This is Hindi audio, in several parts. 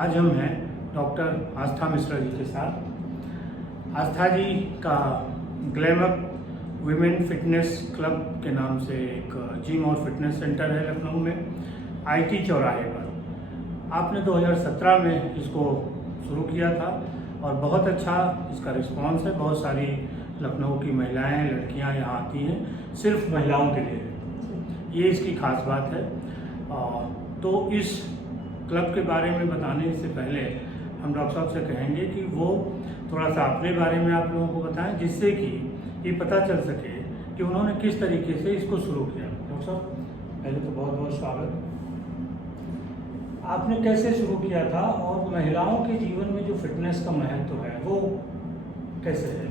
आज हम हैं डॉक्टर आस्था मिश्रा जी के साथ। आस्था जी का ग्लैमर वीमेन फिटनेस क्लब के नाम से एक जिम और फिटनेस सेंटर है लखनऊ में, आईटी चौराहे पर। आपने 2017 में इसको शुरू किया था और बहुत अच्छा इसका रिस्पांस है। बहुत सारी लखनऊ की महिलाएं, लड़कियां यहाँ आती हैं सिर्फ महिलाओं के लिए, ये इसकी खास बात है। तो इस क्लब के बारे में बताने से पहले हम डॉक्टर साहब से कहेंगे कि वो थोड़ा सा अपने बारे में आप लोगों को बताएं, जिससे कि ये पता चल सके कि उन्होंने किस तरीके से इसको शुरू किया। डॉक्टर साहब, पहले तो बहुत बहुत स्वागत। आपने कैसे शुरू किया था और महिलाओं के जीवन में जो फिटनेस का महत्व है वो कैसे है?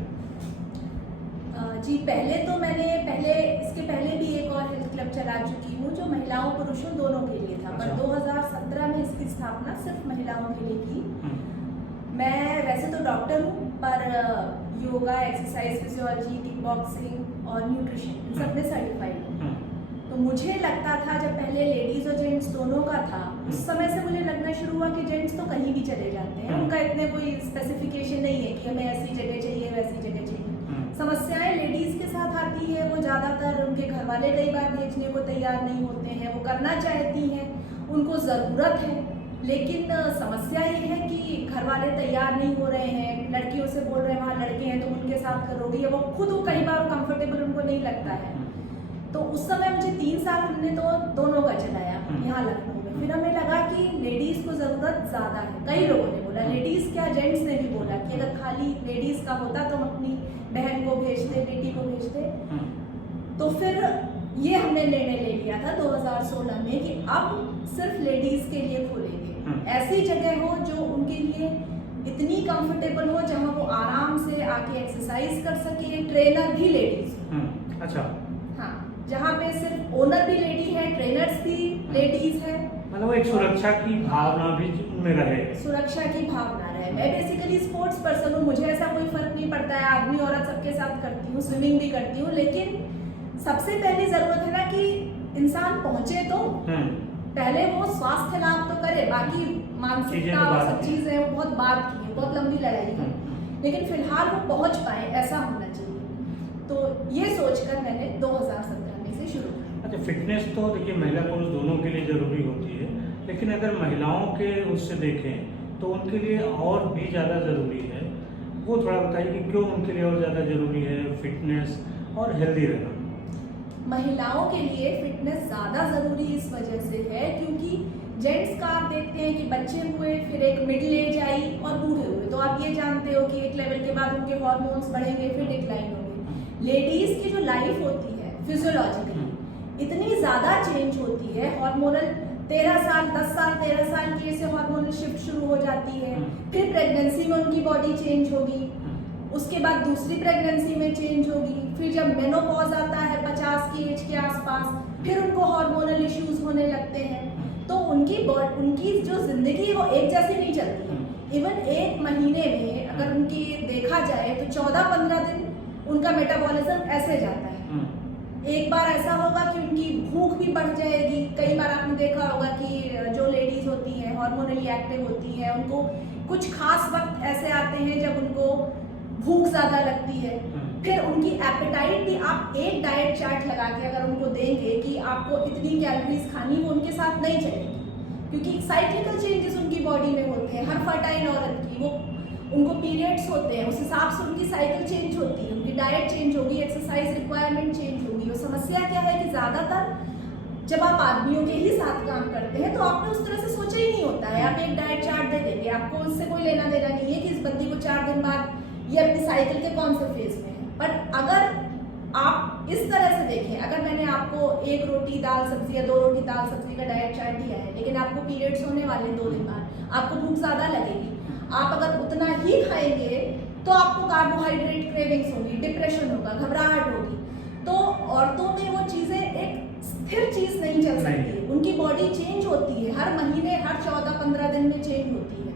जी, इसके पहले भी एक और हेल्थ क्लब चला चुकी हूँ जो महिलाओं पुरुषों दोनों के लिए था। पर 2017 में इसकी स्थापना सिर्फ महिलाओं के लिए की। मैं वैसे तो डॉक्टर हूँ, पर yoga, exercise, physiology, kick boxing और न्यूट्रिशन इन सब में सर्टिफाइड हूँ। तो मुझे लगता था जब पहले लेडीज और जेंट्स दोनों का था, उस समय से मुझे लगना शुरू हुआ कि जेंट्स तो कहीं भी चले जाते हैं, उनका इतने कोई स्पेसिफिकेशन नहीं है कि हमें ऐसी जगह चाहिए वैसी जगह चाहिए। समस्याएं लेडीज के साथ आती है, वो ज़्यादातर उनके घर वाले कई बार देखने को तैयार नहीं होते हैं। वो करना चाहती हैं, उनको ज़रूरत है, लेकिन समस्या ये है कि घर वाले तैयार नहीं हो रहे हैं। लड़कियों से बोल रहे हैं वहाँ लड़के हैं तो उनके साथ करोगे, वो खुद कई बार कंफर्टेबल उनको नहीं लगता है। तो उस समय मुझे 3 साल हमने तो दोनों का चलाया यहाँ लखनऊ में। फिर हमें लगा कि लेडीज़ को ज़रूरत ज़्यादा है। कई लोगों ने बोला, लेडीज़ क्या जेंट्स ने भी बोला कि अगर खाली लेडीज़ का होता तो हम अपनी बहन को भेजते, बेटी को भेजते। तो फिर ये हमने निर्णय ले लिया था 2016 में कि अब सिर्फ लेडीज़ के लिए खोलेंगे। ऐसी जगह हो जो उनके लिए इतनी कंफर्टेबल हो, जहाँ वो आराम से आके एक्सरसाइज कर सके, ट्रेनर भी लेडीज। अच्छा, हाँ, जहाँ पे सिर्फ ओनर भी लेडी है, ट्रेनर्स भी लेडीज है, मतलब एक सुरक्षा की भावना भी उनमें रहे। सुरक्षा की भावना रहे। मैं बेसिकली स्पोर्ट्स पर्सन हूँ, मुझे ऐसा कोई फर्क नहीं पड़ता है, आदमी औरत सबके साथ करती हूँ, स्विमिंग भी करती हूँ। लेकिन सबसे पहली जरूरत है ना कि इंसान पहुंचे तो पहले वो स्वास्थ्य लाभ तो करे, बाकी मानसिकता और सब चीजें वो बहुत बात की है, बहुत लंबी लड़ाई है, लेकिन फिलहाल वो पहुंच पाए ऐसा होना चाहिए। तो ये सोचकर मैंने 2017 में से शुरू किया। अच्छा, फिटनेस तो देखिए महिला पुरुष दोनों के लिए ज़रूरी होती है, लेकिन अगर महिलाओं के उससे देखें तो उनके लिए और भी ज़्यादा ज़रूरी है। वो थोड़ा बताइए कि क्यों उनके लिए और ज़्यादा ज़रूरी है फिटनेस और हेल्दी रहना। महिलाओं के लिए फिटनेस ज़्यादा ज़रूरी इस वजह से है क्योंकि जेंट्स का आप देखते हैं कि बच्चे हुए, फिर एक मिडिल एज आई और बूढ़े हुए, तो आप ये जानते हो कि एक लेवल के बाद उनके हार्मोन्स बढ़ेंगे, फिर डिक्लाइन होंगे। लेडीज़ की जो लाइफ होती है फिजियोलॉजिकली इतनी ज़्यादा चेंज होती है, हार्मोनल 13 साल 10 साल 13 साल की से हार्मोनल शिफ्ट शुरू हो जाती है। फिर प्रेगनेंसी में उनकी बॉडी चेंज होगी, उसके बाद दूसरी प्रेगनेंसी में चेंज होगी, फिर जब मेनोपॉज आता है 50 की एज के आसपास, फिर उनको हार्मोनल इश्यूज होने लगते हैं। तो उनकी जो जिंदगी है वो एक जैसी नहीं चलती है। इवन एक महीने में अगर उनकी देखा जाए तो 14-15 दिन उनका मेटाबॉलिज्म ऐसे जाता है। एक बार ऐसा होगा कि उनकी भूख भी बढ़ जाएगी। कई बार आपने देखा होगा कि जो लेडीज होती हैं हार्मोनली एक्टिव होती हैं, उनको कुछ खास वक्त ऐसे आते हैं जब उनको भूख ज्यादा लगती है। फिर उनकी एपेटाइट भी, आप एक डाइट चार्ट लगा के अगर उनको देंगे कि आपको इतनी कैलोरीज खानी, वो उनके साथ नहीं चलेगी क्योंकि साइक्लिकल चेंजेस उनकी बॉडी में होते हैं। हर फर्टाइल औरत की उनको पीरियड्स होते हैं, उस हिसाब से उनकी साइकिल चेंज होती है, उनकी डाइट चेंज होगी, एक्सरसाइज रिक्वायरमेंट चेंज होगी। और समस्या क्या है कि ज़्यादातर जब आप आदमियों के ही साथ काम करते हैं तो आपने उस तरह से सोचा ही नहीं होता है। आप एक डाइट चार्ट दे देंगे, आपको उससे कोई लेना देना नहीं है कि इस बंदी को 4 दिन बाद ये अपनी साइकिल के कौन से फेज में है। बट अगर आप इस तरह से देखें, अगर मैंने आपको 1 रोटी दाल सब्जी या 2 रोटी दाल सब्जी का डाइट चार्ट दिया है, लेकिन आपको पीरियड्स होने वाले 2 दिन बाद, आपको भूख ज़्यादा लगेगी, आप अगर उतना ही खाएंगे तो आपको कार्बोहाइड्रेट क्रेविंग्स होगी, डिप्रेशन होगा, घबराहट होगी। तो औरतों में वो चीज़ें एक स्थिर चीज़ नहीं चल सकती, उनकी बॉडी चेंज होती है, हर महीने हर 14-15 दिन में चेंज होती है।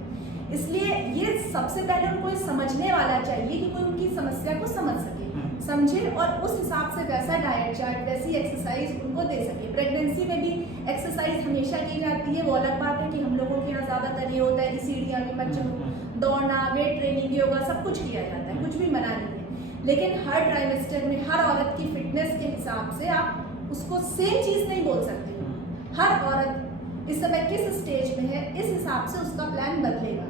इसलिए ये सबसे पहले उनको समझने वाला चाहिए कि कोई उनकी समस्या को समझ सके। समझे और उस हिसाब से वैसा डाइट चार्ट, वैसी एक्सरसाइज उनको दे सके। प्रेगनेंसी में भी एक्सरसाइज हमेशा की जाती है, वो अलग बात है कि हम लोगों के यहाँ ज़्यादातर ये होता है कि सीढ़ियाँ में मत चढ़ो, दौड़ना, वेट ट्रेनिंग, योगा सब कुछ किया जाता है, कुछ भी मना नहीं है। लेकिन हर ट्राइमेस्टर में हर औरत की फिटनेस के हिसाब से आप उसको सेम चीज़ नहीं बोल सकते हो। हर औरत इस समय किस स्टेज में है, इस हिसाब से उसका प्लान बदलेगा।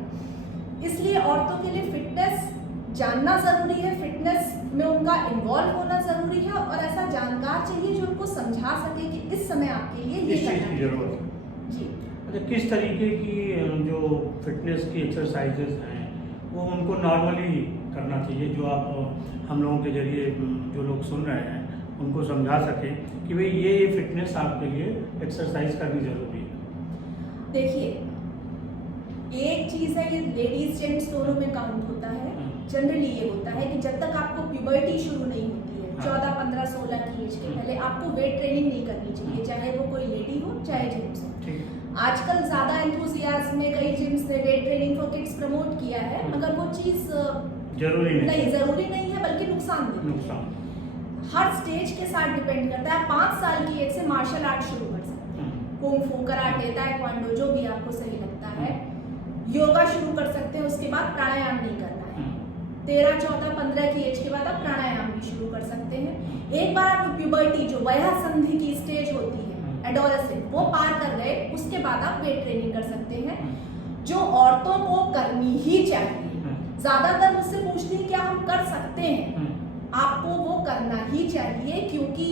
इसलिए औरतों के लिए फिटनेस जानना ज़रूरी है, फिटनेस में उनका इन्वॉल्व होना ज़रूरी है और ऐसा जानकार चाहिए जो उनको समझा सके कि इस समय आपके लिए ये इस चीज़ करना की है। जरूरत है। जी, अच्छा, किस तरीके की जो फिटनेस की एक्सरसाइजेज हैं वो उनको नॉर्मली करना चाहिए, जो आप हम लोगों के जरिए जो लोग सुन रहे हैं उनको समझा सके कि भाई ये फिटनेस आपके लिए एक्सरसाइज करनी जरूरी है। देखिए एक चीज़ है, ये लेडीज जेंट्स दोनों में काउंट होता है। जनरली ये होता है कि जब तक आपको प्यूबर्टी शुरू नहीं होती है, 14, 15, 16 की एज के पहले आपको वेट ट्रेनिंग नहीं करनी चाहिए, चाहे वो कोई लेडी हो चाहे जेंट्स हो। आजकल ज़्यादा एंथुजियाज्म में कई जिम्स ने weight training for kids promote किया है, मगर वो चीज़ जरूरी नहीं है बल्कि नुकसान। हर स्टेज के साथ डिपेंड करता है। 5 साल की एज से मार्शल आर्ट शुरू कर सकते हैं, कुंग फू, कराटे, ताइक्वांडो, जो भी आपको सही लगता है। योगा शुरू कर सकते हैं, उसके बाद प्राणायाम नहीं करना है। 13, 14, 15 की एज के बाद आप प्राणायाम भी शुरू कर सकते हैं। एक बार आप प्यूबर्टी, जो वयः संधि की स्टेज होती है, एडोलेसेंट, वो पार कर गए, उसके बाद आप वेट ट्रेनिंग कर सकते हैं, जो औरतों को करनी ही चाहिए। ज्यादातर मुझसे पूछती है क्या हम कर सकते हैं? आपको वो करना ही चाहिए, क्योंकि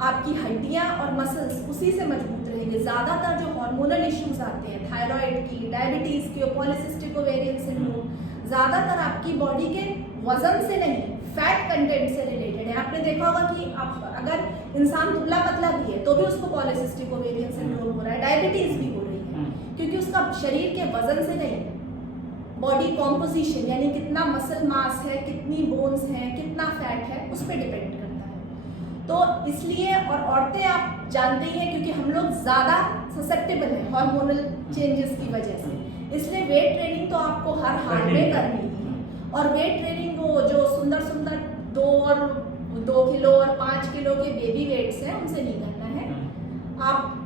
आपकी हड्डियां और मसल्स उसी से मजबूत रहेंगे। ज्यादातर जो हार्मोनल इश्यूज आते हैं, थायराइड की, डायबिटीज की, पॉलीसिस्टिक ओवेरियन सिंड्रोम, ज्यादातर आपकी बॉडी के वजन से नहीं, फैट कंटेंट से रिलेटेड है। आपने देखा होगा कि आप अगर इंसान दुबला पतला भी है तो भी उसको पॉलीसिस्टिक ओवेरियन सिंड्रोम हो रहा है, डायबिटीज भी हो रही है, क्योंकि उसका शरीर के वजन से नहीं, बॉडी कॉम्पोजिशन यानी कितना मसल मास है, कितनी बोन्स हैं, कितना फैट है, उस पर डिपेंड करता है। तो इसलिए, और औरतें आप जानते ही हैं क्योंकि हम लोग ज़्यादा ससेप्टेबल हैं हार्मोनल चेंजेस की वजह से, इसलिए वेट ट्रेनिंग तो आपको हर हाल में करनी है। और वेट ट्रेनिंग वो जो सुंदर 2 किलो और 5 किलो के बेबी वेट्स हैं, उनसे नहीं करना है। आप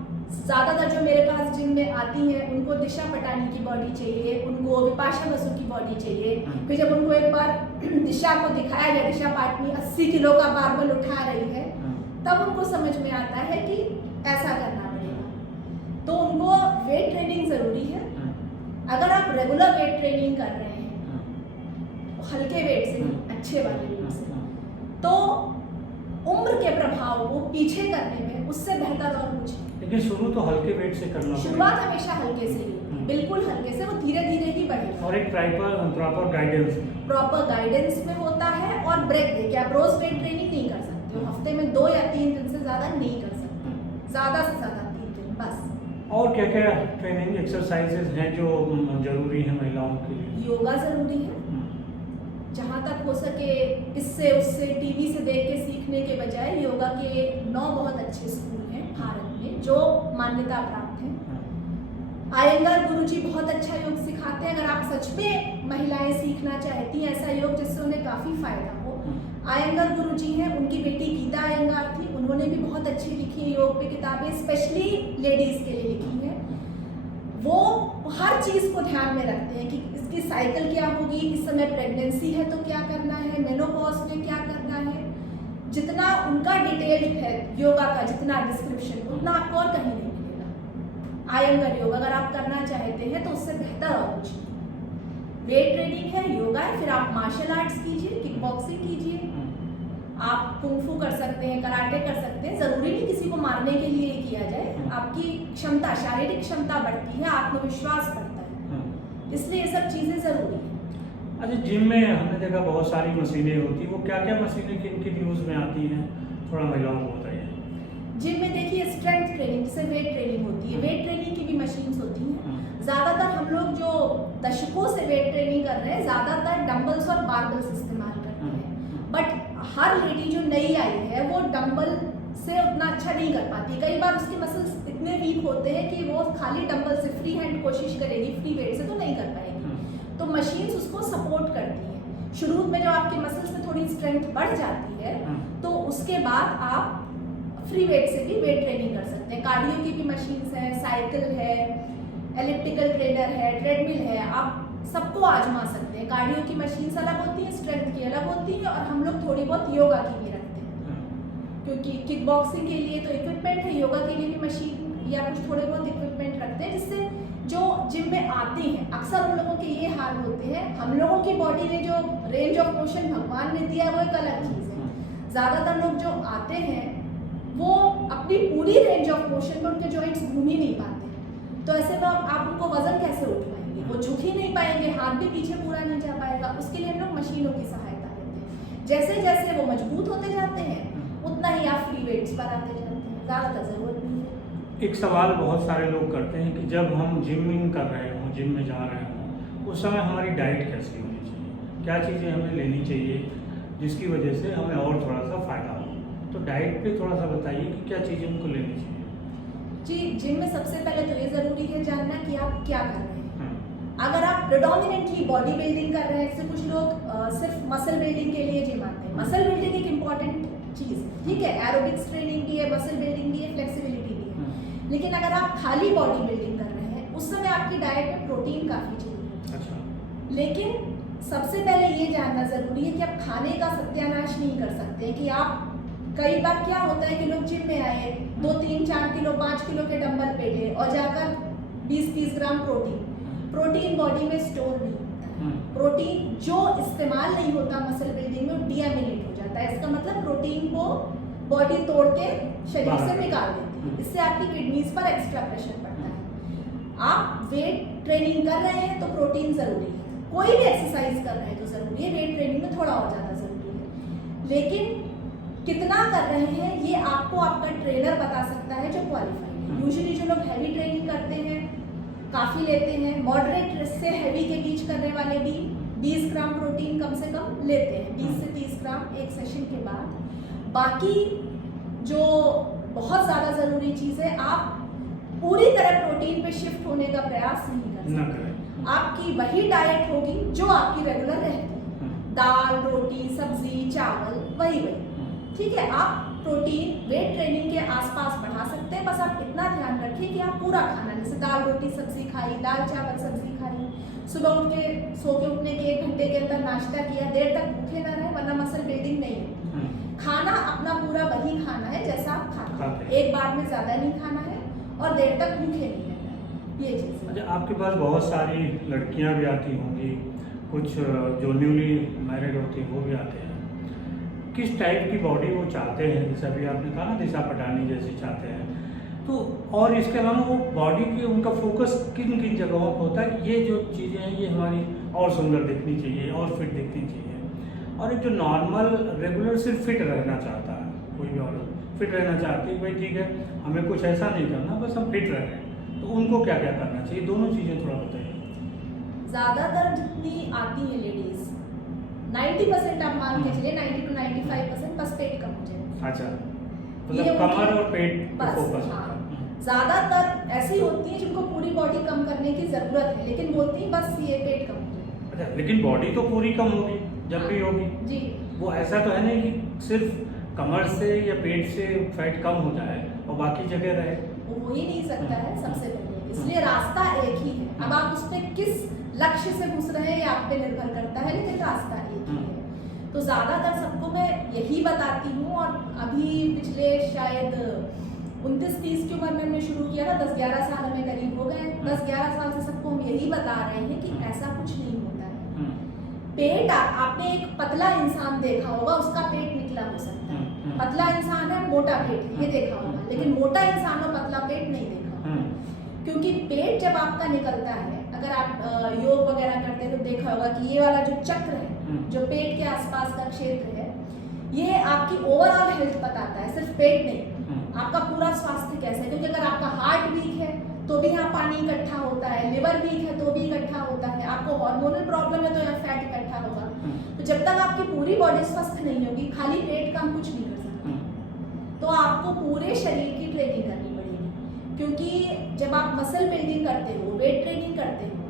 ज़्यादातर जो मेरे पास जिम में आती हैं उनको दिशा पटानी की बॉडी चाहिए, उनको विपाशा बसु की बॉडी चाहिए। फिर जब उनको एक बार दिशा को दिखाया गया, दिशा पाटनी 80 किलो का बारबल उठा रही है, तब उनको समझ में आता है कि ऐसा करना पड़ेगा। तो उनको वेट ट्रेनिंग ज़रूरी है। अगर आप रेगुलर वेट ट्रेनिंग कर रहे हैं, हल्के वेट से, अच्छे वाले वेट से, तो उम्र के प्रभाव को पीछे करने में उससे बेहतर और कुछ नहीं। लेकिन शुरू तो हल्के वेट से करना, शुरुआत हमेशा हल्के से ही, बिल्कुल हल्के से, वो धीरे धीरे ही बढ़ेगा। और एक प्रॉपर गाइडेंस में होता है। और ब्रेक दे के आप रोज वेट ट्रेनिंग नहीं कर सकते हो, हफ्ते में 2 या 3 दिन से ज्यादा नहीं कर सकते, ज्यादा से ज्यादा 3 दिन बस। और क्या क्या ट्रेनिंग एक्सरसाइजेज हैं जो जरूरी है महिलाओं के लिए? योगा जरूरी है, जहाँ तक हो सके इससे उससे टीवी से देख के सीखने के बजाय योगा के 9 बहुत अच्छे स्कूल हैं भारत में जो मान्यता प्राप्त हैं। आयंगर गुरुजी बहुत अच्छा योग सिखाते हैं। अगर आप सच में महिलाएं सीखना चाहती हैं ऐसा योग जिससे उन्हें काफ़ी फायदा हो, आयंगर गुरुजी हैं, उनकी बेटी गीता आयंगार थी, उन्होंने भी बहुत अच्छी लिखी है योग पे किताबें, स्पेशली लेडीज़ के लिए लिखी हैं। वो हर चीज़ को ध्यान में रखते हैं कि इसकी साइकिल क्या होगी, इस समय प्रेगनेंसी है तो क्या करना है, मेनोपॉज में क्या करना है। जितना उनका डिटेल्ड है योगा का, जितना डिस्क्रिप्शन, उतना आपको और कहीं नहीं मिलेगा। आयंगर योग अगर आप करना चाहते हैं तो उससे बेहतर और कुछ नहीं। वेट ट्रेनिंग है, योगा है, फिर आप मार्शल आर्ट्स कीजिए, किक बॉक्सिंग कीजिए, आप कुंग फू कर सकते हैं, कराटे कर सकते हैं। जरूरी नहीं किसी को मारने के लिए ही किया जाए, आपकी क्षमता, शारीरिक क्षमता बढ़ती है, आत्मविश्वास बढ़ता है, इसलिए ये सब चीजें जरूरी है। अच्छा, जिम में हमने देखा बहुत सारी मशीनें होती हैं, वो क्या क्या मशीनें किन किन यूज में आती हैं, थोड़ा महिलाओं को बताइए। जिम में देखिए स्ट्रेंथ ट्रेनिंग, जैसे वेट ट्रेनिंग होती है, वेट ट्रेनिंग की भी मशीन्स होती हैं। ज्यादातर हम लोग जो दशकों से वेट ट्रेनिंग कर रहे हैं, ज्यादातर डंबल्स और बारबल्स इस्तेमाल करते हैं, बट हर लेडी जो नई आई है वो डंबल से उतना अच्छा नहीं कर पाती। कई बार उसके मसल्स इतने वीक होते हैं कि वो खाली डंबल से फ्री हैंड कोशिश करेगी, फ्री वेट से तो नहीं कर पाएगी, तो मशीन्स उसको सपोर्ट करती हैं। शुरू में जो आपकी मसल्स में थोड़ी स्ट्रेंथ बढ़ जाती है तो उसके बाद आप फ्री वेट से भी वेट ट्रेनिंग कर सकते हैं। कार्डियो की भी मशीन्स है, साइकिल है, एलिप्टिकल ट्रेनर है, ट्रेडमिल है, आप सबको आजमा सकते हैं। कार्डियो की मशीन्स अलग होती हैं, स्ट्रेंथ की अलग होती है, और हम लोग थोड़ी बहुत योगा की भी रखते हैं, क्योंकि किक बॉक्सिंग के लिए तो इक्विपमेंट है, योगा के लिए भी मशीन या कुछ थोड़े बहुत इक्विपमेंट रखते हैं, जिससे जो जिम में आते हैं अक्सर उन लोगों के ये हाल होते हैं। हम लोगों की बॉडी में जो रेंज ऑफ मोशन भगवान ने दिया है वो एक अलग चीज़ है। ज़्यादातर लोग जो आते हैं वो अपनी पूरी रेंज ऑफ मोशन में उनके जॉइंट्स घूम ही नहीं पाते, तो ऐसे में आप उनको वजन कैसे उठवाएंगे, वो झुक ही नहीं पाएंगे, हाथ भी पीछे पूरा नहीं जा पाएगा। उसके लिए हम लोग मशीनों की सहायता लेते हैं। जैसे जैसे वो मजबूत होते जाते हैं उतना ही आप फ्री वेट्स पर आते जाते हैं, ज़्यादातर ज़रूरत नहीं है। एक सवाल बहुत सारे लोग करते हैं कि जब हम जिमिंग कर रहे हों, जिम में जा रहे हों, उस समय हमारी डाइट कैसी होनी चाहिए, क्या चीज़ें हमें लेनी चाहिए जिसकी वजह से हमें और थोड़ा सा फ़ायदा हो। तो डाइट पे थोड़ा सा बताइए कि क्या चीज़ें उनको लेनी चाहिए। जी, जिम में सबसे पहले तो ये ज़रूरी है जानना कि आप क्या कर रहे हैं। अगर आप प्रेडोमिनेंटली बॉडी बिल्डिंग कर रहे हैं, जैसे कुछ लोग सिर्फ मसल बिल्डिंग के लिए जिम आते हैं। मसल बिल्डिंग एक इम्पॉर्टेंट चीज़ है, ठीक है, एरोबिक्स ट्रेनिंग भी है, मसल बिल्डिंग भी है, फ्लेक्सिबिलिटी भी है। लेकिन अगर आप खाली बॉडी बिल्डिंग कर रहे हैं उस समय आपकी डाइट में प्रोटीन काफ़ी चाहिए। अच्छा। लेकिन सबसे पहले ये जानना ज़रूरी है कि आप खाने का सत्यानाश नहीं कर सकते। कि आप कई बार क्या होता है कि लोग जिम में आए 2, 3, 4 किलो 5 किलो के डंबल पे ले और जाकर 20-30 ग्राम प्रोटीन बॉडी में स्टोर नहीं होता है। प्रोटीन जो इस्तेमाल नहीं होता मसल बिल्डिंग में वो डीएमिनेट हो जाता है। इसका मतलब प्रोटीन को बॉडी तोड़ के शरीर से निकाल देती है। इससे आपकी किडनीज पर एक्स्ट्रा प्रेशर पड़ता है। आप वेट ट्रेनिंग कर रहे हैं तो प्रोटीन जरूरी है, कोई भी एक्सरसाइज कर रहे हैं तो जरूरी है, वेट ट्रेनिंग में थोड़ा और ज़्यादा जरूरी है। लेकिन कितना कर रहे हैं ये आपको आपका ट्रेनर बता सकता है जो क्वालिफाइड है। यूजुअली जो लोग हैवी ट्रेनिंग करते हैं काफ़ी लेते हैं, मॉडरेट से हैवी के बीच करने वाले भी 20 ग्राम प्रोटीन कम से कम लेते हैं, 20 से 30 ग्राम एक सेशन के बाद। बाकी जो बहुत ज़्यादा ज़रूरी चीज़ है, आप पूरी तरह प्रोटीन पे शिफ्ट होने का प्रयास नहीं कर सकते। आपकी वही डाइट होगी जो आपकी रेगुलर रहती है, दाल रोटी सब्जी चावल वही, ठीक है। आप प्रोटीन वेट ट्रेनिंग के आसपास बढ़ा सकते हैं, बस आप इतना ध्यान रखिए कि आप पूरा खाना, जैसे दाल रोटी सब्जी खाई, दाल चावल सब्जी खाई, सुबह उठ के सो के उठने के 1 घंटे के अंदर नाश्ता किया, देर तक भूखे ना रहे वरना मसल बिल्डिंग नहीं है। खाना अपना पूरा वही खाना है जैसा आप खाते हैं, एक बार में ज़्यादा नहीं खाना है और देर तक भूखे नहीं रहना है, ये चीज़। अच्छा, आपके पास बहुत सारी लड़कियां भी आती होंगी, कुछ जो न्यूली मैरिड होती हैं वो भी आते हैं। किस टाइप की बॉडी वो चाहते हैं, जैसे अभी आपने कहा ना दिशा पटानी जैसी चाहते हैं, तो और इसके अलावा वो बॉडी की उनका फोकस किन किन जगहों पर होता है कि ये जो चीज़ें हैं ये हमारी और सुंदर दिखनी चाहिए और फिट दिखनी चाहिए। और एक जो नॉर्मल रेगुलर सिर्फ फिट रहना चाहता है, कोई भी औरत फिट रहना चाहती है, भाई ठीक है हमें कुछ ऐसा नहीं करना, बस हम फिट रह रहे हैं, तो उनको क्या क्या करना चाहिए, दोनों चीज़ें थोड़ा बताइए। ज़्यादातर जितनी आती हैं लेडीज 90% आप मान के चलिए, 90 to 95% बस पेट कम हो जाए। अच्छा, मतलब कमर और पेट पे फोकस। हाँ, ज़्यादातर ऐसी होती हैं जिनको पूरी बॉडी कम करने की ज़रूरत है, लेकिन बोलती हैं बस ये पेट कम हो जाए। अच्छा, लेकिन बॉडी तो पूरी कम होगी जब भी होगी जी। वो ऐसा तो है नहीं कि सिर्फ कमर से या पेट से फैट कम हो जाए और बाकी जगह रहे, वो हो ही नहीं सकता है सबसे पहले, इसलिए रास्ता एक ही है। अब आप उस पर किस लक्ष्य से घुस रहे हैं ये आप पे निर्भर करता है, लेकिन रास्ता एक ही है। तो ज़्यादातर सबको मैं यही बताती हूँ, और अभी पिछले शायद 29-30 की उम्र में हमने शुरू किया था, 10-11 साल हमें करीब हो गए। 10-11 साल से सबको हम यही बता रहे हैं कि ऐसा कुछ नहीं होता है। पेट आपने एक पतला इंसान देखा होगा, उसका पेट निकला हो सकता है, पतला इंसान है मोटा पेट है ये देखा होगा, लेकिन मोटा इंसान और पतला पेट नहीं देखा होगा। क्योंकि पेट जब आपका निकलता है, अगर आप योग वगैरह करते हैं तो देखा होगा कि ये वाला जो चक्र है जो पेट के आसपास का क्षेत्र है, ये आपकी ओवरऑल हेल्थ बताता है, सिर्फ पेट नहीं, आपका पूरा स्वास्थ्य कैसा है। क्योंकि अगर आपका हार्ट वीक है तो भी यहाँ पानी इकट्ठा होता है, लिवर वीक है तो भी इकट्ठा होता है, आपको हार्मोनल प्रॉब्लम है तो यहाँ फैट इकट्ठा होगा। तो जब तक आपकी पूरी बॉडी स्वस्थ नहीं होगी, खाली पेट का हम कुछ नहीं कर सकते, तो आपको पूरे शरीर की ट्रेनिंग करनी पड़ेगी। क्योंकि जब आप मसल बिल्डिंग करते हो, वेट ट्रेनिंग करते हो,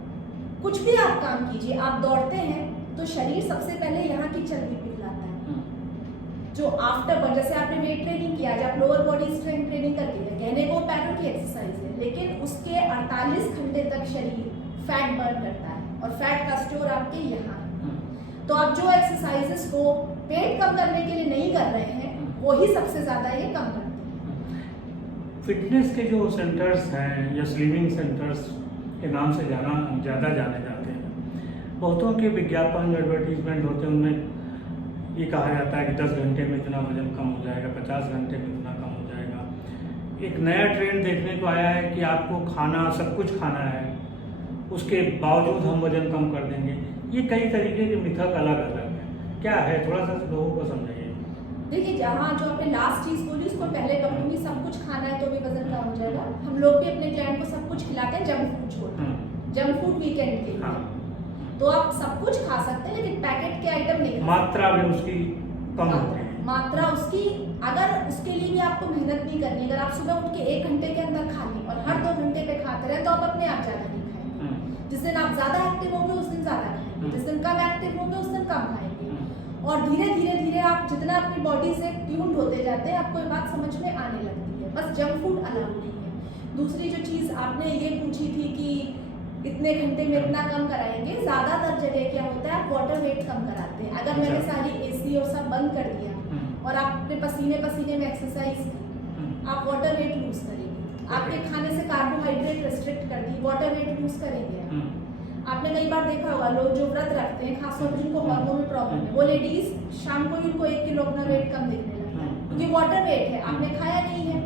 कुछ भी आप काम कीजिए, आप दौड़ते हैं तो शरीर सबसे पहले यहाँ की चर्बी पिघलाता है। जो आफ्टर बर्न, जैसे आपने वेट ट्रेनिंग किया, जब लोअर बॉडी स्ट्रेंथ ट्रेनिंग करके है, कहने को पैरों की एक्सरसाइज है, लेकिन उसके 48 घंटे तक शरीर फैट बर्न करता है और फैट का स्टोर आपके यहाँ है। तो आप जो एक्सरसाइजेस को पेट कम करने के लिए नहीं कर रहे हैं, वही सबसे ज्यादा ये कम करते हैं। फिटनेस के जो सेंटर्स हैं या स्लिमिंग सेंटर्स के नाम से ज़्यादा जाने जाते हैं, बहुतों के विज्ञापन एडवर्टीजमेंट होते हैं, उनमें ये कहा जाता है कि 10 घंटे में इतना वजन कम हो जाएगा, 50 घंटे में इतना कम हो जाएगा। एक नया ट्रेंड देखने को आया है कि आपको खाना, सब कुछ खाना है, उसके बावजूद हम वजन कम कर देंगे। ये कई तरीके के मिथक अलग अलग है, क्या है, थोड़ा सा लोगों को समझाइए। देखिए, जहाँ जो आपने लास्ट चीज बोली उसको पहले कहूँगी, सब कुछ खाना है तो भी वजन कम हो जाएगा। हम लोग भी अपने क्लाइंट को सब कुछ खिलाते हैं, जंक फूड छोड़, जंक फूड वीकेंड के लिए। तो आप सब कुछ खा सकते हैं, लेकिन पैकेट के आइटम नहीं, मात्रा भी उसकी कम होती है। मात्रा उसकी, अगर उसके लिए भी आपको मेहनत नहीं करनी, अगर आप सुबह उठ के 1 घंटे के अंदर खा लें और हर 2 घंटे पे खाते रहे, तो आप अपने आप ज्यादा नहीं खाएंगे। जिस दिन आप ज्यादा एक्टिव होंगे उस दिन ज्यादा खाएंगे, जिस दिन कम एक्टिव होंगे उस दिन कम खाएंगे। और धीरे धीरे धीरे आप जितना अपनी बॉडी से ट्यून्ड होते जाते हैं, आपको ये बात समझ में आने लगती है। बस जंक फूड अलाउड नहीं है। दूसरी जो चीज आपने ये पूछी थी कि इतने घंटे में इतना कम कराएंगे, ज्यादातर जगह क्या होता है, आप वाटर वेट कम कराते हैं। अगर मैंने सारी एसी और सब बंद कर दिया और आपने पसीने पसीने में एक्सरसाइज की, आप वाटर वेट लूज करेंगे। आपके खाने से कार्बोहाइड्रेट रेस्ट्रिक्ट कर दी, वाटर वेट लूज करेंगे। आपने कई बार देखा होगा, लोग जो व्रत रखते हैं, खासतौर पर जिनको हार्मोन में प्रॉब्लम है, वो लेडीज शाम को उनको 1 किलो अपना वेट कम दिखने लगता है, क्योंकि वाटर वेट है, आपने खाया नहीं है।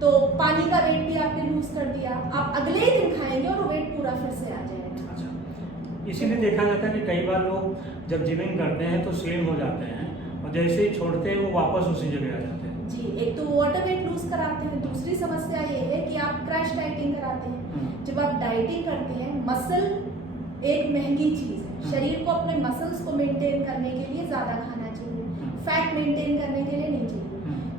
तो पानी का वेट भी आपने लूज कर दिया, आप अगले ही दिन खाएंगे और वो वेट पूरा फिर से आ जाएगा। अच्छा, इसीलिए देखा जाता है कि कई बार लोग जब जिमिंग करते हैं तो स्लिम हो जाते हैं और जैसे ही छोड़ते हैं वो वापस उसी जगह आ जाते हैं। जी, एक तो वाटर वेट लूज कराते हैं, दूसरी समस्या ये है कि आप क्रैश डाइटिंग कराते हैं। जब आप डाइटिंग करते हैं, मसल एक महंगी चीज है, शरीर को अपने मसल्स को मेंटेन करने के लिए ज्यादा खाना चाहिए, फैट मेंटेन करने के लिए नहीं चाहिए।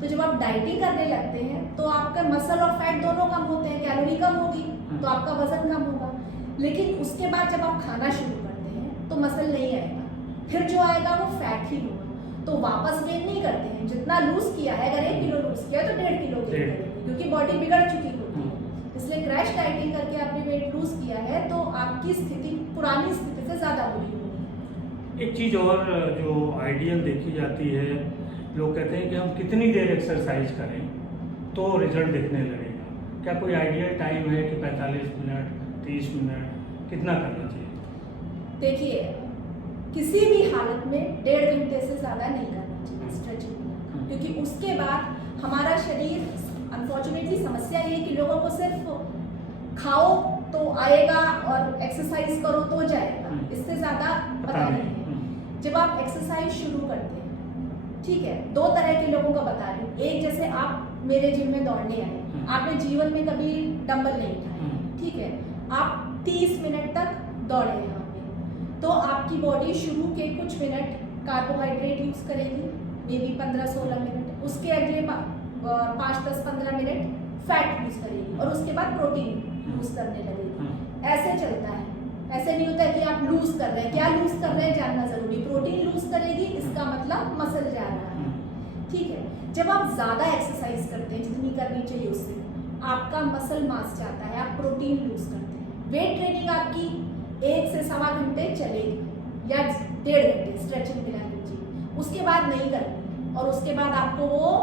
तो जब आप डाइटिंग करने लगते हैं तो आपका मसल और फैट दोनों कम होते हैं, कैलोरी कम होगी तो आपका वजन कम होगा। लेकिन उसके बाद जब आप खाना शुरू करते हैं तो मसल नहीं आएगा, फिर जो आएगा वो फैट ही होगा। तो वापस गेन नहीं करते हैं, जितना लूज किया है, अगर 1 किलो लूज किया तो 1.5 किलो गेन करेंगे, क्योंकि बॉडी बिगड़ चुकी होती है। इसलिए क्रैश डाइटिंग करके आपने वेट लूज किया है तो आपकी स्थिति पुरानी स्थिति से ज्यादा बुरी होगी। एक चीज और जो आइडियल देखी जाती है, लोग कहते हैं कि हम कितनी देर एक्सरसाइज करें तो रिजल्ट दिखने लगेगा। क्या कोई आइडियल टाइम है कि 45 मिनट, 30 मिनट, कितना करना चाहिए? देखिए, किसी भी हालत में 1.5 घंटे से ज्यादा नहीं करना चाहिए स्ट्रेचिंग, क्योंकि उसके बाद हमारा शरीर, अनफॉर्चुनेटली समस्या ये है कि लोगों को सिर्फ खाओ तो आएगा और एक्सरसाइज करो तो जाएगा, इससे ज्यादा पता नहीं है। जब आप एक्सरसाइज शुरू करते हैं, ठीक है, 2 तरह के लोगों का बता रही हूँ। एक, जैसे आप मेरे जिम में दौड़ने आए, आपने जीवन में कभी डंबल नहीं उठाया, ठीक है, आप 30 मिनट तक दौड़े यहाँ पे, तो आपकी बॉडी शुरू के कुछ मिनट कार्बोहाइड्रेट यूज करेगी, मे बी 15-16 मिनट, उसके अगले 5-10-15 मिनट फैट यूज करेगी और उसके बाद प्रोटीन यूज करने लगेगी। ऐसे चलता है, ऐसे नहीं होता है कि आप लूज कर रहे हैं। क्या लूज कर रहे हैं जानना जरूरी। प्रोटीन लूज करेगी, इसका मतलब मसल जा रहा है, ठीक है। जब आप ज्यादा एक्सरसाइज करते हैं, जितनी करनी चाहिए उससे, आपका मसल मास जाता है, आप प्रोटीन लूज करते हैं। वेट ट्रेनिंग आपकी 1 से 1.25 घंटे चलेगी या 1.5 घंटे स्ट्रेचिंग मिला लीजिए, उसके बाद नहीं करनी, और उसके बाद आपको वो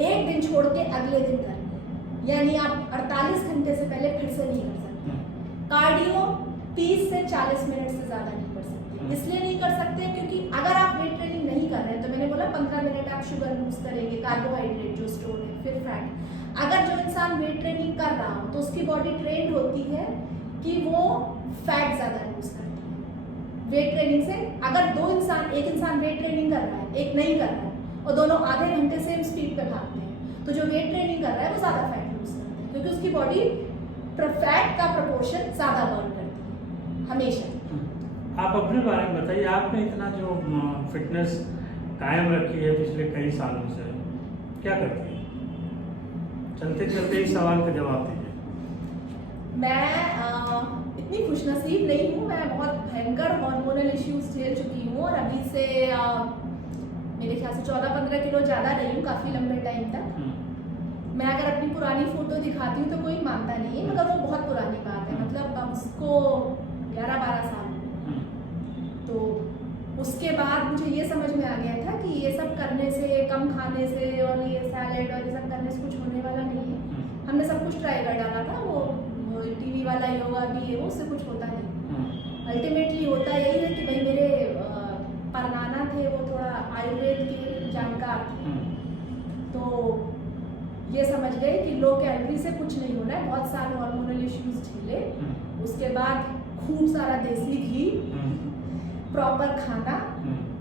1 दिन छोड़ के अगले दिन करनी, यानी आप 48 घंटे से पहले फिर से नहीं कर सकते। कार्डियो 30 से 40 मिनट से ज्यादा नहीं कर सकते। इसलिए नहीं कर सकते क्योंकि अगर आप वेट ट्रेनिंग नहीं कर रहे हैं, तो मैंने बोला 15 मिनट आप शुगर लूज करेंगे, कार्बोहाइड्रेट जो स्टोर है, फिर फैट। अगर जो इंसान वेट ट्रेनिंग कर रहा हो तो उसकी बॉडी ट्रेंड होती है कि वो फैट ज्यादा लूज करती है वेट ट्रेनिंग से। अगर एक इंसान वेट ट्रेनिंग कर रहा है, एक नहीं कर रहा है, और दोनों आधे घंटे सेम स्पीड पे भागते हैं, तो जो वेट ट्रेनिंग कर रहा है वो ज्यादा फैट लूज करता है, क्योंकि उसकी बॉडी फैट का प्रोपोर्शन ज्यादा बर्न करती है हमेशा। आप अपने बारे में बताइए, आपने इतना जो फिटनेस कायम रखी है पिछले कई सालों से, क्या करती है? चलते चलते इस सवाल का जवाब दीजिए। मैं इतनी खुशनसीब नहीं हूँ, मैं बहुत भयंकर हार्मोनल इश्यूज इश्यूज झेल चुकी हूँ और अभी से मेरे ख्याल से 14-15 किलो ज़्यादा रही हूँ काफ़ी लंबे टाइम तक। मैं अगर अपनी पुरानी फ़ोटो दिखाती हूँ तो कोई मानता नहीं है, मगर वो बहुत पुरानी बात है, मतलब अब उसको 11-12 साल हुए। तो उसके बाद मुझे ये समझ में आ गया था कि ये सब करने से, कम खाने से और ये सैलेड और ये सब करने से कुछ होने वाला नहीं है। हमने सब कुछ ट्राई कर डाला था, वो टीवी वाला योगा भी है, वो उससे कुछ होता नहीं। अल्टीमेटली होता यही है कि भाई मेरे परनाना थे, वो थोड़ा आयुर्वेद के जानकार थे, तो ये समझ गए कि लो कैलोरी से कुछ नहीं होना है। बहुत सारे हार्मोनल इश्यूज झेले, उसके बाद खूब सारा देसी घी, प्रॉपर खाना,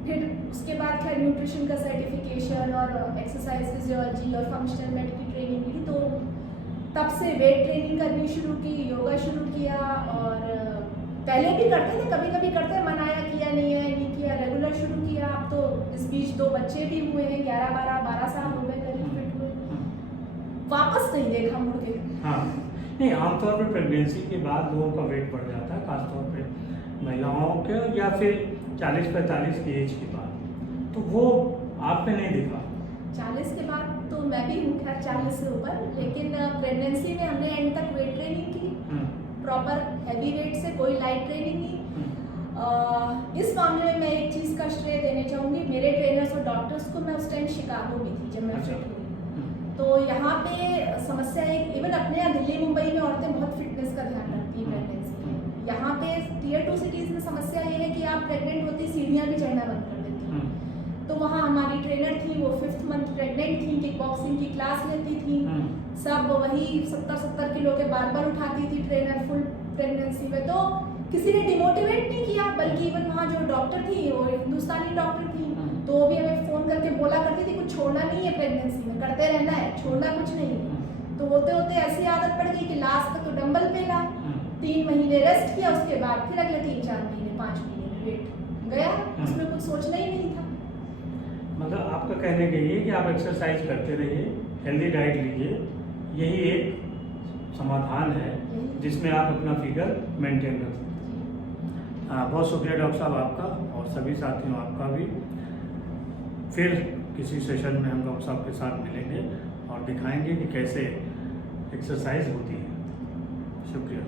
फिर उसके बाद खैर न्यूट्रिशन का सर्टिफिकेशन और एक्सरसाइज फिजियोलॉजी और फंक्शनल मेड की ट्रेनिंग ली। तो तब से वेट ट्रेनिंग करनी शुरू की, योगा शुरू किया, और पहले भी करते थे, कभी कभी करते, मनाया किया नहीं किया, रेगुलर शुरू किया। अब तो इस बीच 2 बच्चे भी हुए हैं, 11-12 साल हो गए करीब फिट हुए, वापस नहीं देखा मुड़ के। हाँ, नहीं, आमतौर पर प्रेगनेंसी के बाद लोगों का वेट बढ़ जाता है, खासतौर पे महिलाओं के, या फिर 40-45 की एज के बाद, तो वो आप में नहीं दिखा। 40 के बाद तो मैं भी हूँ खैर 40 से ऊपर, लेकिन प्रेगनेंसी में हमने एंड तक वेट ट्रेनिंग की, प्रॉपर हैवी वेट से, कोई लाइट ट्रेनिंग नहीं। इस मामले में मैं एक चीज़ का श्रेय देना चाहूँगी मेरे ट्रेनर्स और डॉक्टर्स को। मैं उस टाइम शिकागो में थी जब मैं फिट हुई, तो यहाँ पे समस्या एक, इवन अपने यहाँ दिल्ली मुंबई में औरतें बहुत फिटनेस का ध्यान रखती हैं प्रेगनेंसी में। यहाँ पे Tier 2 सिटीज़ में समस्या ये है कि आप प्रेग्नेंट होती सीढ़ियाँ भी चढ़ना बंद कर देती हैं। तो वहाँ हमारी ट्रेनर थी, वो 5th मंथ प्रेग्नेंट थी, किक बॉक्सिंग की क्लास लेती थी, सब वही 70-70 किलो के बार उठाती थी ट्रेनर फुल प्रेगनेंसी में। तो किसी ने डिमोटिवेट नहीं किया, बल्कि इवन वहाँ जो डॉक्टर थी वो हिंदुस्तानी डॉक्टर थी, तो वो भी हमें फ़ोन करके बोला करती थी कुछ छोड़ना नहीं है प्रेगनेंसी में, करते रहना है, छोड़ना कुछ नहीं है। तो होते होते ऐसी आदत पड़ गई कि लास्ट तक तो डंबल पेला, 3 महीने रेस्ट किया, उसके बाद फिर अगले 3-4 महीने 5 महीने में वेट गया, उसमें कुछ सोचना ही नहीं था। मतलब आपका कहने का ये कि आप एक्सरसाइज करते रहिए, हेल्दी डाइट लीजिए, यही एक समाधान है जिसमें आप अपना फिगर मेंटेन कर सकते हैं। बहुत शुक्रिया डॉक्टर साहब आपका, और सभी साथियों आपका भी। फिर किसी सेशन में हम डॉक्टर साहब के साथ मिलेंगे और दिखाएंगे कि कैसे एक्सरसाइज होती है। शुक्रिया।